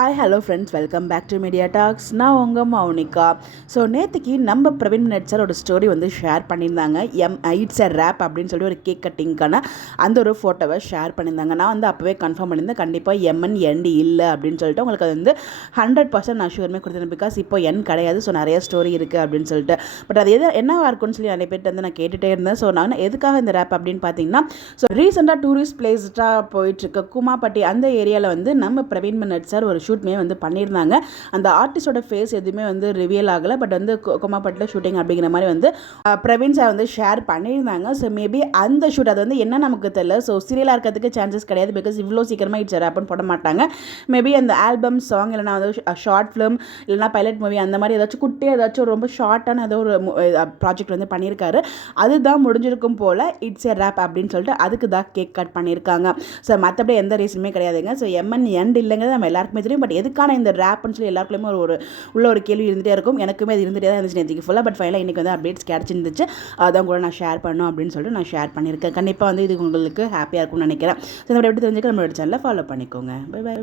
Hi hello friends, welcome back to media talks. நான் உங்கள் Mounika. So நேற்றுக்கு நம்ம பிரவீன் மினட் சார் ஒரு ஸ்டோரி வந்து ஷேர் பண்ணியிருந்தாங்க. இட்ஸ் எ ரேப் அப்படின்னு சொல்லி ஒரு கேக் கட்டிங்க்கான அந்த ஒரு ஃபோட்டோவை ஷேர் பண்ணியிருந்தாங்க. நான் வந்து அப்போவே கன்ஃபார்ம் பண்ணியிருந்தேன், கண்டிப்பாக எம்என் எண்ட் இல்லை அப்படின்னு சொல்லிட்டு உங்களுக்கு அது வந்து 100% நான் ஷூருமே கொடுத்துருந்தேன். பிகாஸ் இப்போ என் கிடையாது, ஸோ நிறைய ஸ்டோரி இருக்குது அப்படின்னு சொல்லிட்டு. பட் அது என்னவா இருக்குன்னு சொல்லி நிறைய பேர்ட்டு வந்து நான் கேட்டுகிட்டே இருந்தேன். ஸோ நான் எதுக்காக இந்த ரேப் அப்படின்னு பார்த்தீங்கன்னா, ஸோ ரீசெண்டாக டூரிஸ்ட் பிளேஸ்டாக போயிட்டுருக்க குமாப்பட்டி அந்த ஏரியாவில் வந்து நம்ம பிரவீன் மினட் சார் ஒரு ஷூட்மே வந்து பண்ணியிருந்தாங்க. அந்த ஆர்டிஸ்டோட ஃபேஸ் எதுவுமே வந்து ரிவீல் ஆகலை. பட் வந்து குமாப்பட்டில் ஷூட்டிங் அப்படிங்கிற மாதிரி வந்து பிரவீன் சார் வந்து ஷேர் பண்ணியிருந்தாங்க. ஸோ மேபி அந்த ஷூட் அது வந்து என்ன நமக்கு தெரியல. ஸோ சீரியலாக இருக்கிறதுக்கு சான்சஸ் கிடையாது. பிகாஸ் இவ்வளோ சீக்கிரமாக இட்ஸ் ரேப்னு போட மாட்டாங்க. மேபி அந்த ஆல்பம் சாங் இல்லைனா வந்து ஷார்ட் ஃபிலிம் இல்லைனா பைலட் மூவி அந்த மாதிரி ஏதாச்சும் குட்டி ஏதாச்சும் ரொம்ப ஷார்ட்டான ஏதோ ஒரு ப்ராஜெக்ட் வந்து பண்ணியிருக்காரு. அதுதான் முடிஞ்சிருக்கும் போல் இட்ஸ் எ ரேப் அப்படின்னு சொல்லிட்டு அதுக்கு தான் கேக் கட் பண்ணியிருக்காங்க. ஸோ மற்றபடி எந்த ரீசனுமே கிடையாதுங்க. ஸோ எம்என் எண்ட் இல்லைங்கிறது நம்ம எல்லாருக்குமே தெரியும். பட் எதுக்கான இந்த ரேப்னு சொல்லி எல்லாருக்குமே ஒரு கேள்வி இருந்துகிட்டே இருக்கும். எனக்குமே அது இருந்துகிட்டே தான் இருந்துச்சு நேற்றுக்கு ஃபுல்லாக. பட் ஃபைனலாக இன்றைக்கி வந்து அப்டேட்ஸ் கிடச்சிருந்துச்சு. அதான் கூட நான் ஷேர் பண்ணணும் அப்படின்னு சொல்லிட்டு நான் ஷேர் பண்ணியிருக்கேன். கண்டிப்பாக வந்து இது உங்களுக்கு ஹாப்பியாக இருக்கும்னு நினைக்கிறேன். ஸோ நம்ம எப்படி தெரிஞ்சுக்க நம்மளோட சேனலை ஃபாலோ பண்ணிக்கோங்க. Bye by.